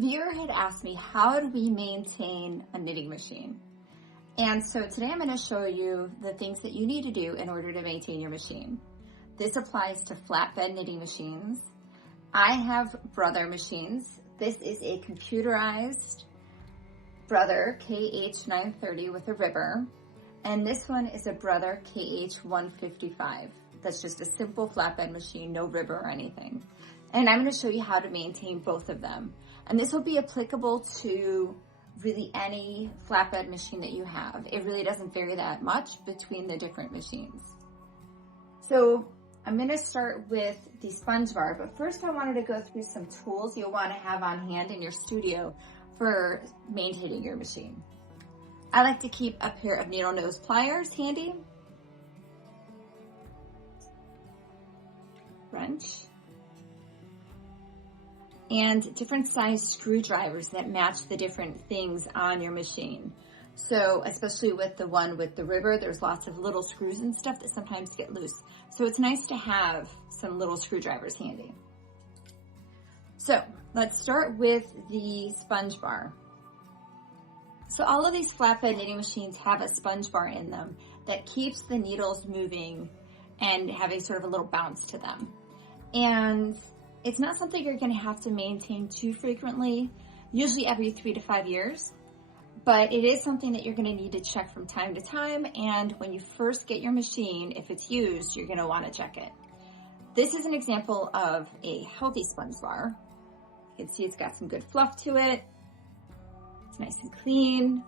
A viewer had asked me, how do we maintain a knitting machine? And so today I'm going to show you the things that you need to do in order to maintain your machine. This applies to flatbed knitting machines. I have Brother machines. This is a computerized Brother KH930 with a ribber. And this one is a Brother KH155. That's just a simple flatbed machine, no ribber or anything. And I'm going to show you how to maintain both of them. And this will be applicable to really any flatbed machine that you have. It really doesn't vary that much between the different machines. So I'm going to start with the sponge bar, but first I wanted to go through some tools you'll want to have on hand in your studio for maintaining your machine. I like to keep a pair of needle nose pliers handy, wrench, and different size screwdrivers that match the different things on your machine. So especially with the one with the ribber, there's lots of little screws and stuff that sometimes get loose. So it's nice to have some little screwdrivers handy. So let's start with the sponge bar. So all of these flatbed knitting machines have a sponge bar in them that keeps the needles moving and having sort of a little bounce to them. And it's not something you're going to have to maintain too frequently, usually every 3 to 5 years, but it is something that you're going to need to check from time to time. And when you first get your machine, if it's used, you're going to want to check it. This is an example of a healthy sponge bar. You can see it's got some good fluff to it. It's nice and clean.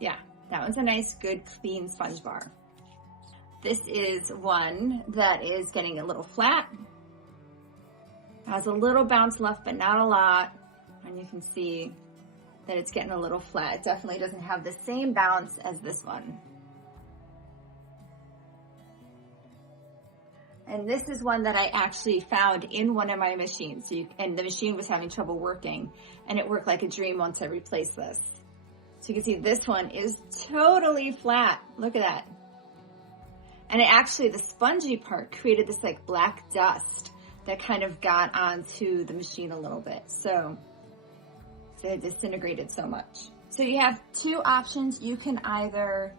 Yeah, that one's a nice, good, clean sponge bar. This is one that is getting a little flat. Has a little bounce left, but not a lot. And you can see that it's getting a little flat. It definitely doesn't have the same bounce as this one. And this is one that I actually found in one of my machines. And the machine was having trouble working, and it worked like a dream once I replaced this. So you can see this one is totally flat. Look at that. And it actually, the spongy part created this like black dust that kind of got onto the machine a little bit. So it disintegrated so much. So you have two options. You can either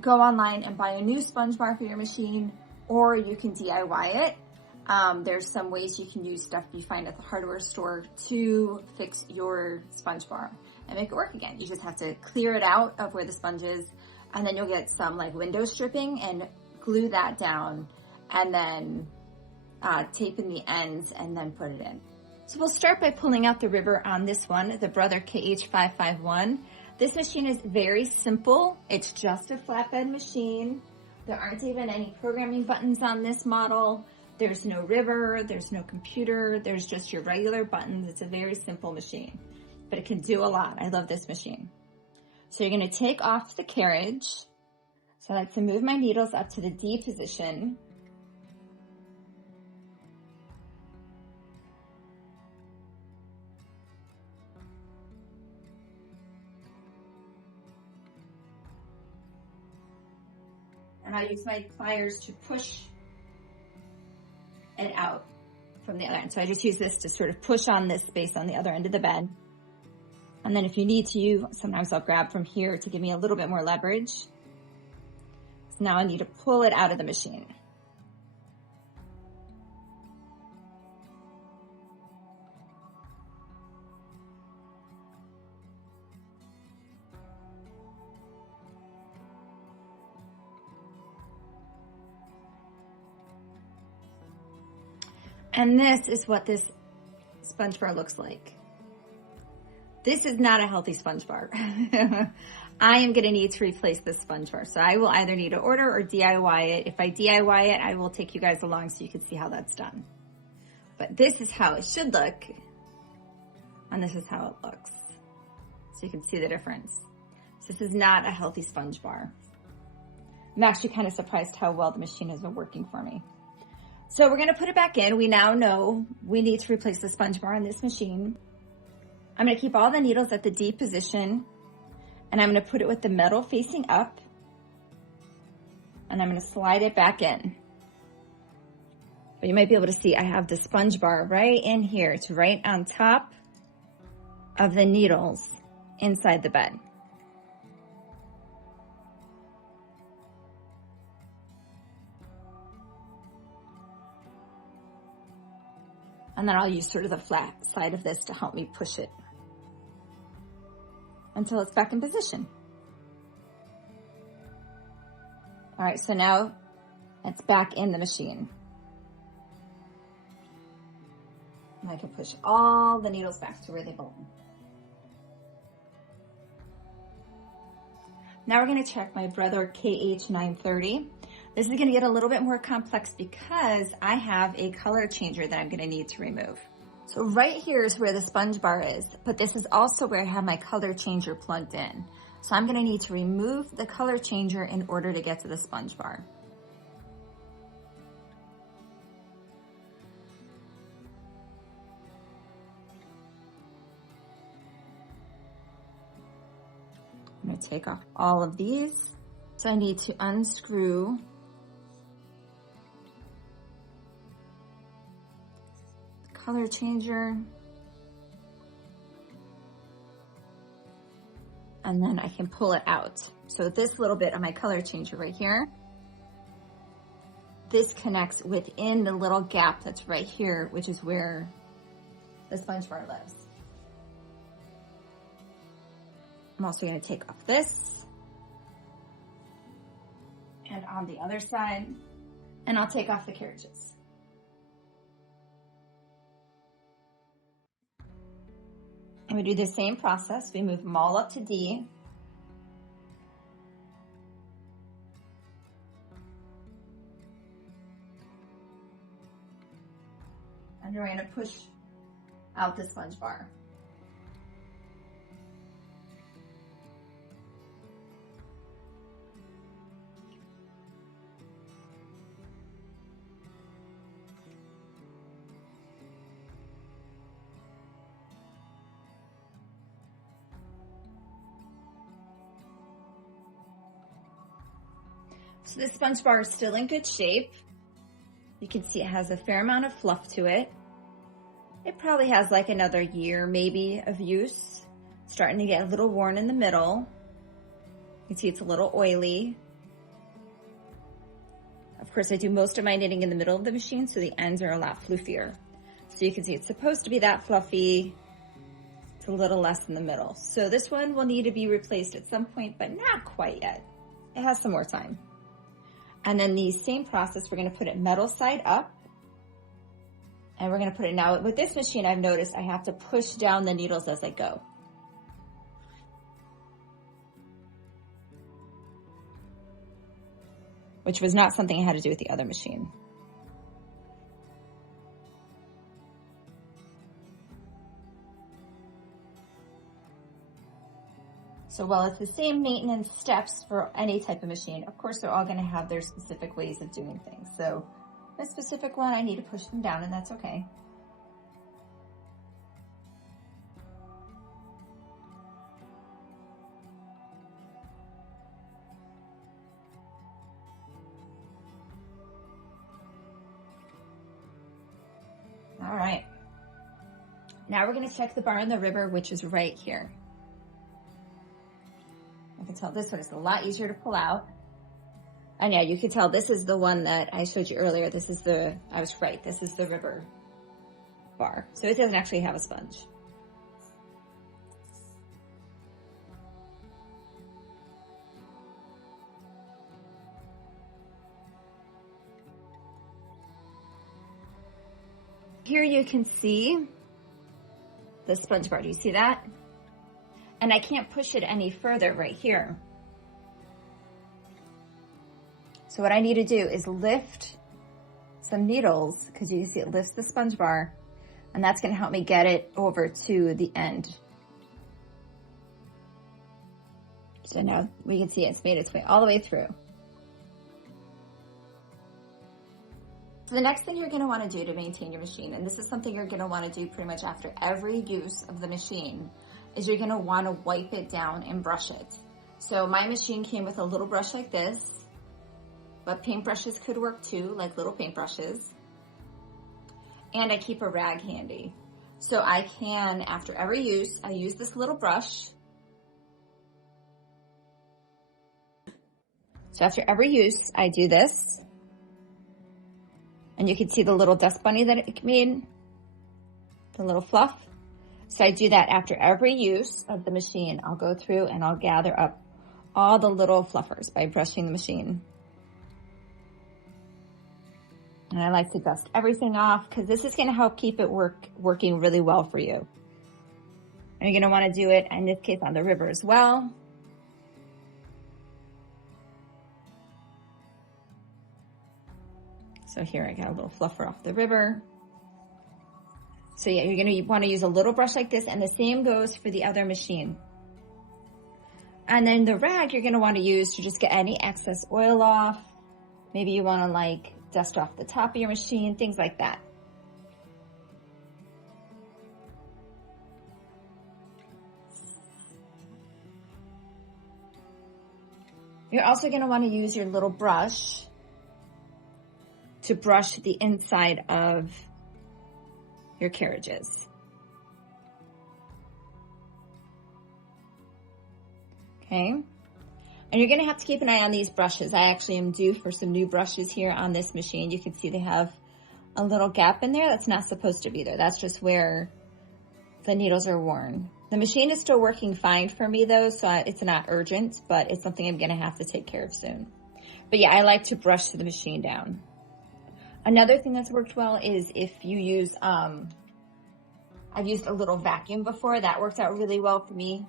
go online and buy a new sponge bar for your machine, or you can DIY it. There's some ways you can use stuff you find at the hardware store to fix your sponge bar and make it work again. You just have to clear it out of where the sponge is, and then you'll get some like window stripping and glue that down, and then tape in the ends and then put it in. So we'll start by pulling out the ribber on this one, the Brother KH551. This machine is very simple. It's just a flatbed machine. There aren't even any programming buttons on this model. There's no ribber, there's no computer, there's just your regular buttons. It's a very simple machine, but it can do a lot. I love this machine. So you're gonna take off the carriage. So I like to move my needles up to the D position. And I use my pliers to push it out from the other end. So I just use this to sort of push on this space on the other end of the bed. And then if you need to, sometimes I'll grab from here to give me a little bit more leverage. So now I need to pull it out of the machine. And this is what this sponge bar looks like. This is not a healthy sponge bar. I am going to need to replace this sponge bar. So I will either need to order or DIY it. If I DIY it, I will take you guys along so you can see how that's done. But this is how it should look. And this is how it looks. So you can see the difference. So this is not a healthy sponge bar. I'm actually kind of surprised how well the machine has been working for me. So we're going to put it back in. We now know we need to replace the sponge bar on this machine. I'm going to keep all the needles at the D position, and I'm going to put it with the metal facing up, and I'm going to slide it back in. But you might be able to see I have the sponge bar right in here. It's right on top of the needles inside the bed. And then I'll use sort of the flat side of this to help me push it until it's back in position. All right, so now it's back in the machine. And I can push all the needles back to where they belong. Now we're going to check my Brother KH930. This is going to get a little bit more complex because I have a color changer that I'm going to need to remove. So right here is where the sponge bar is, but this is also where I have my color changer plugged in. So I'm going to need to remove the color changer in order to get to the sponge bar. I'm going to take off all of these. So I need to unscrew the color changer. And then I can pull it out. So this little bit of my color changer right here, this connects within the little gap that's right here, which is where the sponge bar lives. I'm also going to take off this. And on the other side, and I'll take off the carriages. And we do the same process. We move them all up to D. And we're going to push out the sponge bar. So this sponge bar is still in good shape. You can see it has a fair amount of fluff to it. It probably has like another year maybe of use. It's starting to get a little worn in the middle. You can see it's a little oily. Of course, I do most of my knitting in the middle of the machine, so the ends are a lot fluffier. So you can see it's supposed to be that fluffy. It's a little less in the middle. So this one will need to be replaced at some point, but not quite yet. It has some more time. And then the same process, we're going to put it metal side up. And we're going to put it now. With this machine, I've noticed I have to push down the needles as I go. Which was not something I had to do with the other machine. So while it's the same maintenance steps for any type of machine, of course, they're all going to have their specific ways of doing things. So this specific one, I need to push them down, and that's okay. All right. Now we're going to check the bar and the ribber, which is right here. I can tell this one is a lot easier to pull out. And yeah, you can tell this is the one that I showed you earlier. This is I was right, this is the ribber bar. So it doesn't actually have a sponge. Here you can see the sponge bar. Do you see that? And I can't push it any further right here. So what I need to do is lift some needles, because you can see it lifts the sponge bar, and that's going to help me get it over to the end. So now we can see it's made its way all the way through. So the next thing you're going to want to do to maintain your machine, and this is something you're going to want to do pretty much after every use of the machine, is you're going to want to wipe it down and brush it. So my machine came with a little brush like this, but paintbrushes could work too, like little paintbrushes. And I keep a rag handy. So I can, after every use, I use this little brush. So after every use, I do this. And you can see the little dust bunny that it made, the little fluff. So I do that after every use of the machine. I'll go through and I'll gather up all the little fluffers by brushing the machine. And I like to dust everything off because this is going to help keep it working really well for you. And you're going to want to do it, in this case, on the river as well. So here I got a little fluffer off the river. So yeah, you're going to want to use a little brush like this, and the same goes for the other machine. And then the rag you're going to want to use to just get any excess oil off. Maybe you want to like dust off the top of your machine, things like that. You're also going to want to use your little brush to brush the inside of your carriages. Okay. And you're going to have to keep an eye on these brushes. I actually am due for some new brushes here on this machine. You can see they have a little gap in there. That's not supposed to be there. That's just where the needles are worn. The machine is still working fine for me though, so it's not urgent, but it's something I'm going to have to take care of soon. But yeah, I like to brush the machine down. Another thing that's worked well is if you use, I've used a little vacuum before. That worked out really well for me.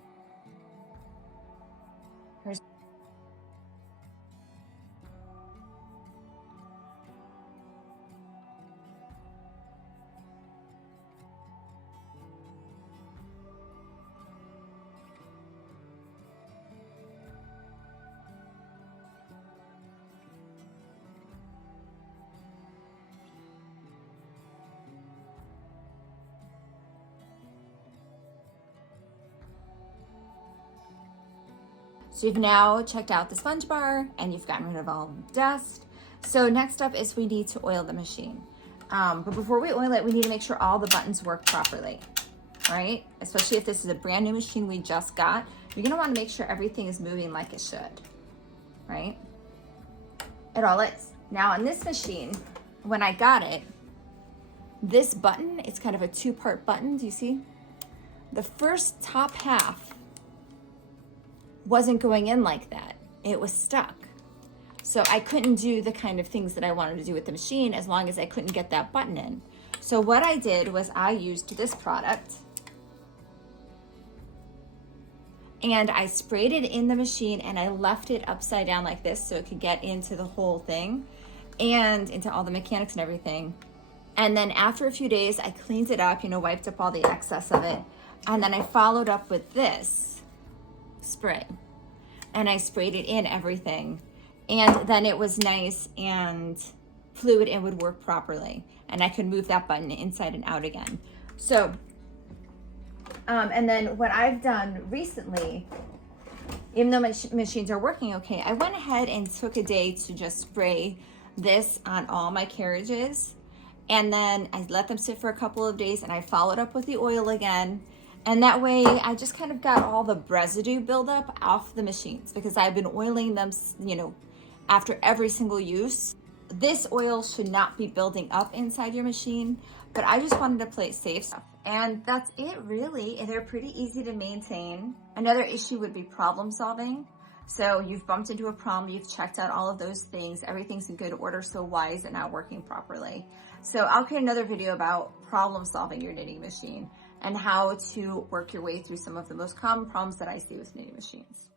So you've now checked out the sponge bar and you've gotten rid of all the dust. So next up is we need to oil the machine. But before we oil it, we need to make sure all the buttons work properly, right? Especially if this is a brand new machine we just got, you're gonna wanna make sure everything is moving like it should, right? It all is. Now on this machine, when I got it, this button, it's kind of a two-part button, do you see? The first top half wasn't going in like that. It was stuck. So I couldn't do the kind of things that I wanted to do with the machine as long as I couldn't get that button in. So what I did was I used this product and I sprayed it in the machine and I left it upside down like this so it could get into the whole thing and into all the mechanics and everything. And then after a few days, I cleaned it up, wiped up all the excess of it. And then I followed up with this spray and I sprayed it in everything, and then it was nice and fluid and would work properly, and I could move that button inside and out again. So and then what I've done recently, even though my machines are working okay, I went ahead and took a day to just spray this on all my carriages, and then I let them sit for a couple of days and I followed up with the oil again. And that way I just kind of got all the residue buildup off the machines because I've been oiling them, after every single use. This oil should not be building up inside your machine, but I just wanted to play it safe. And that's it really. They're pretty easy to maintain. Another issue would be problem solving. So you've bumped into a problem, you've checked out all of those things, everything's in good order, so why is it not working properly? So I'll create another video about problem solving your knitting machine and how to work your way through some of the most common problems that I see with knitting machines.